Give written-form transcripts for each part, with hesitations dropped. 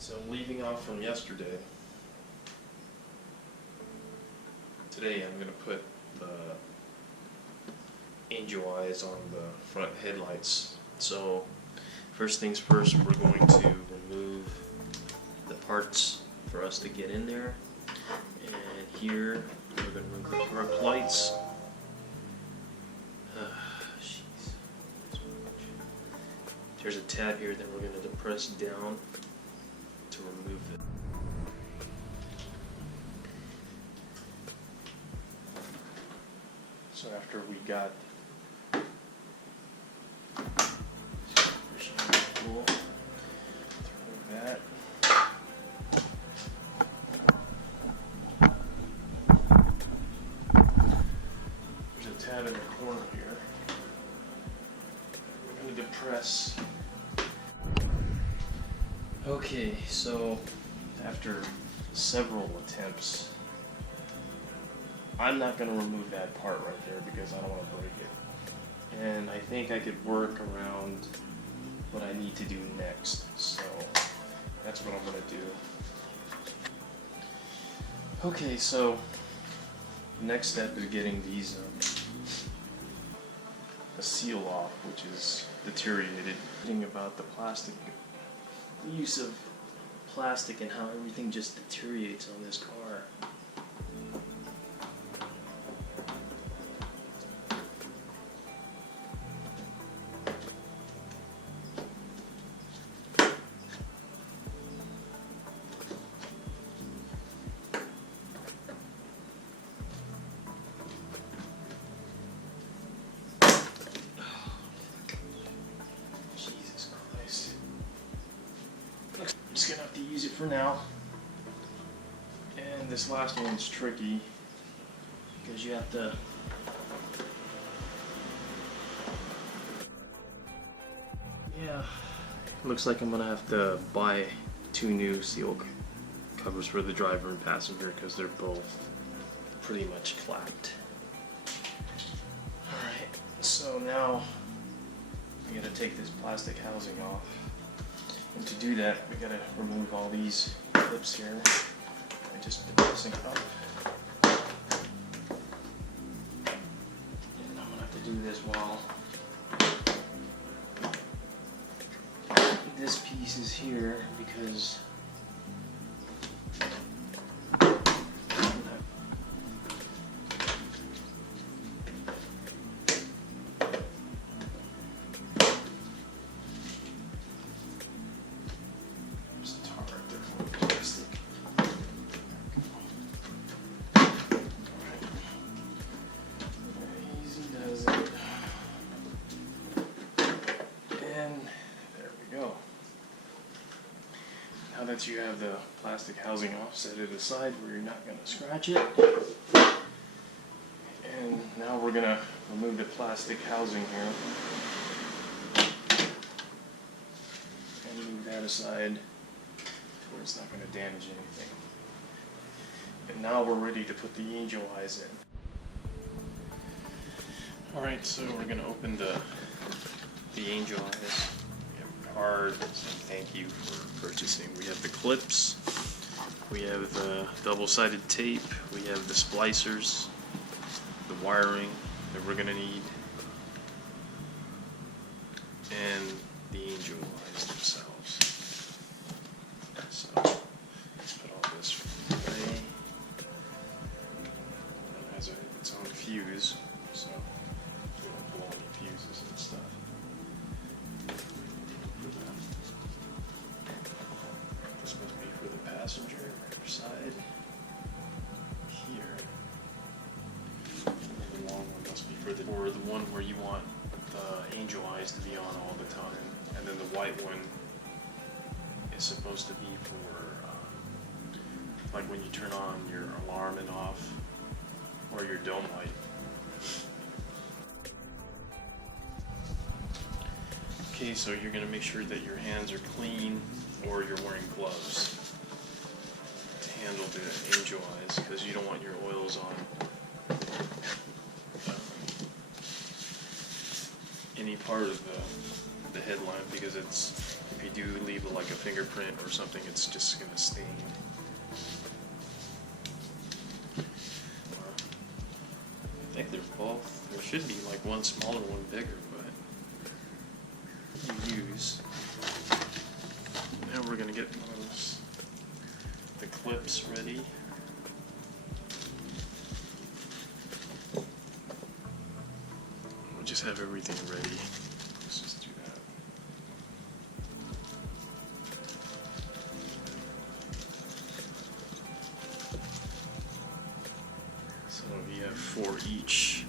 So leaving off from yesterday, today I'm going to put the angel eyes on the front headlights. So first things first, we're going to remove the parts for us to get in there. And here we're going to remove the arc lights. There's a tab here that we're going to depress down to remove it. So after we got throw that. There's a tab in the corner here. We're going to depress. Okay, so after several attempts, I'm not going to remove that part right there because I don't want to break it. And I think I could work around what I need to do next. So that's what I'm going to do. Okay, so the next step is getting these the seal off, which is deteriorated. Thinking about the plastic, the use of plastic and how everything just deteriorates on this car. I'm just gonna have to use it for now. And this last one's tricky because you have to looks like I'm gonna have to buy 2 new seal covers for the driver and passenger because they're both pretty much clapped. Alright, so now we gotta take this plastic housing off. And to do that, we gotta remove all these clips here by just depressing up. And I'm gonna have to do this while this piece is here because now that you have the plastic housing off, set it aside where you're not going to scratch it. And now we're going to remove the plastic housing here. And move that aside where it's not going to damage anything. And now we're ready to put the angel eyes in. Alright, so we're going to open the angel eyes. Card saying thank you for purchasing. We have the clips, we have the double-sided tape, we have the splicers, the wiring that we're going to need, and the angel eyes themselves. So let's put all this away. It has its own fuse, so we don't blow any fuses and stuff. This must be for the passenger side here. And the long one must be for the one where you want the angel eyes to be on all the time. And then the white one is supposed to be for like when you turn on your alarm and off or your dome light. Okay, so you're going to make sure that your hands are clean or you're wearing gloves to handle the angel eyes because you don't want your oils on any part of the headlamp because it's if you do leave like a fingerprint or something, it's just gonna stain. I think they're both. There should be like one smaller, one bigger, but you use. Now we're gonna get the clips ready. We'll just have everything ready. Let's just do that. So we have 4 each.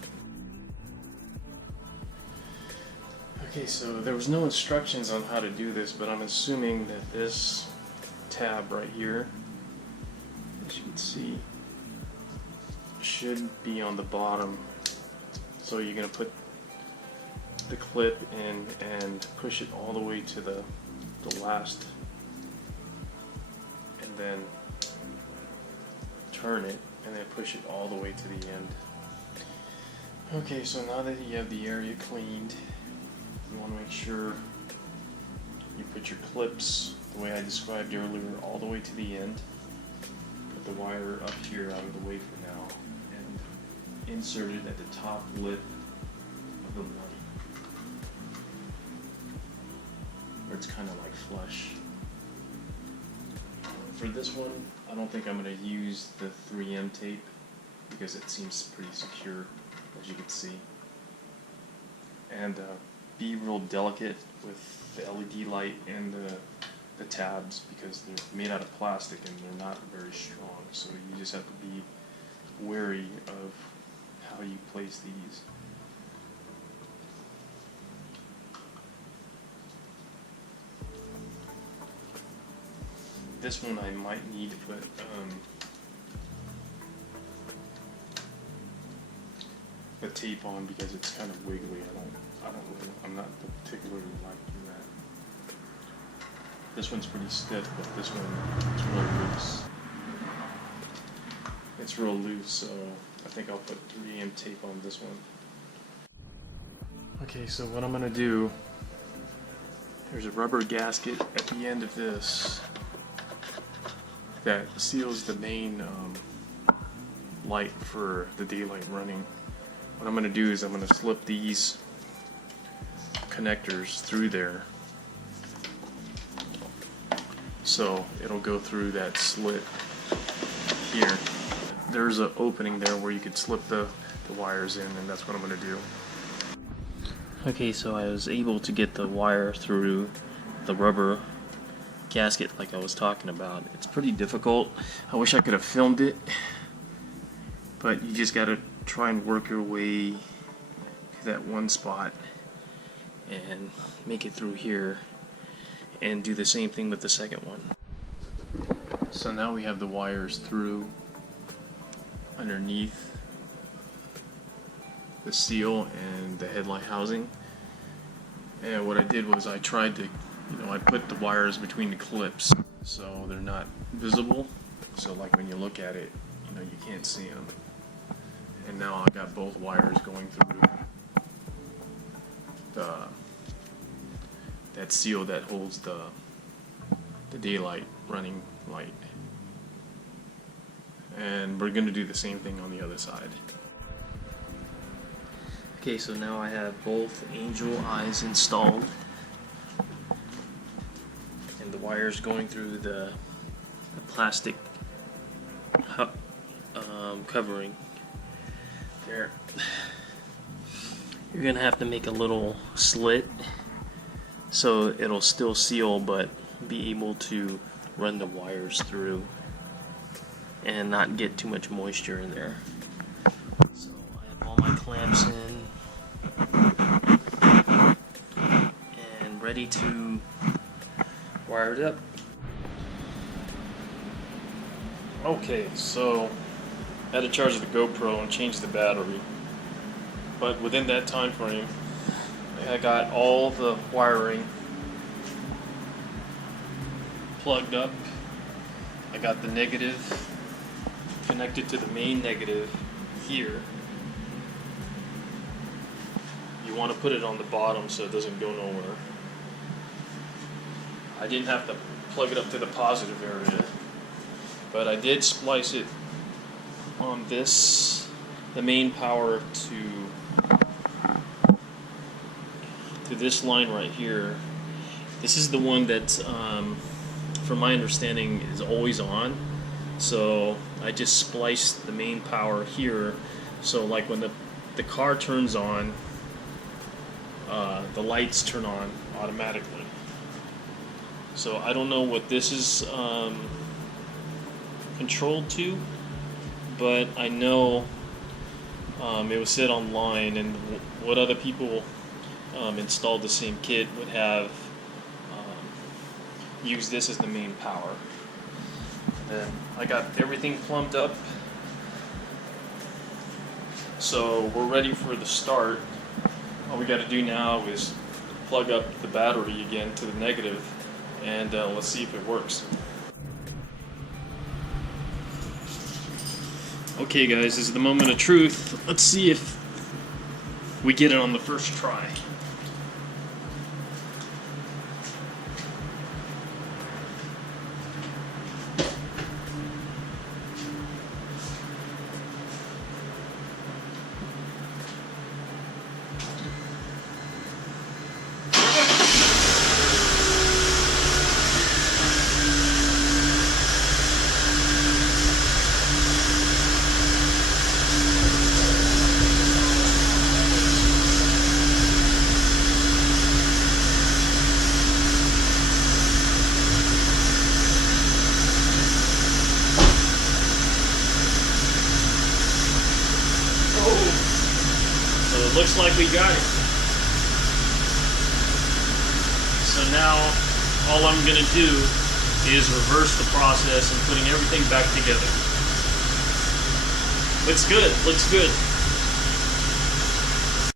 Okay, so there was no instructions on how to do this, but I'm assuming that this tab right here, as you can see, should be on the bottom. So you're going to put the clip in and push it all the way to the last, and then turn it and then push it all the way to the end. Okay, so now that you have the area cleaned, you want to make sure you put your clips the way I described earlier all the way to the end. Put the wire up here out of the way for now and insert it at the top lip of the body, where it's kind of like flush. For this one, I don't think I'm going to use the 3M tape because it seems pretty secure, as you can see. And be real delicate with the LED light and the tabs because they're made out of plastic and they're not very strong. So you just have to be wary of how you place these. This one I might need to put the tape on because it's kind of wiggly. I'm not particularly liking that. This one's pretty stiff, but this one is real loose. It's real loose, so I think I'll put 3M tape on this one. Okay, so what I'm gonna do, there's a rubber gasket at the end of this that seals the main light for the daylight running. What I'm going to do is I'm going to slip these connectors through there so it'll go through that slit here. There's an opening there where you could slip the wires in, and that's what I'm going to do. Okay, so I was able to get the wire through the rubber gasket like I was talking about. It's pretty difficult. I wish I could have filmed it, but you just got to try and work your way to that one spot and make it through here and do the same thing with the second one. So now we have the wires through underneath the seal and the headlight housing, and what I did was I tried to, I put the wires between the clips so they're not visible, so like when you look at it, you can't see them. And now I got both wires going through that seal that holds the daylight running light. And we're going to do the same thing on the other side. Okay, so now I have both angel eyes installed, and the wires going through the plastic covering there. You're gonna have to make a little slit so it'll still seal but be able to run the wires through and not get too much moisture in there. So I have all my clamps in and ready to wire it up. Okay, so I had to charge the GoPro and change the battery, but within that time frame I got all the wiring plugged up. I got the negative connected to the main negative here. You want to put it on the bottom so it doesn't go nowhere. I didn't have to plug it up to the positive area, but I did splice it on the main power to this line right here. This is the one that, from my understanding, is always on. So I just spliced the main power here, so like when the car turns on, the lights turn on automatically. So I don't know what this is controlled to, but I know it was said online, and what other people installed the same kit would have used this as the main power. Then I got everything plumbed up, so we're ready for the start. All we got to do now is plug up the battery again to the negative, and let's see if it works. Okay guys, this is the moment of truth. Let's see if we get it on the first try. So it looks like we got it. So now all I'm going to do is reverse the process and putting everything back together. Looks good, looks good.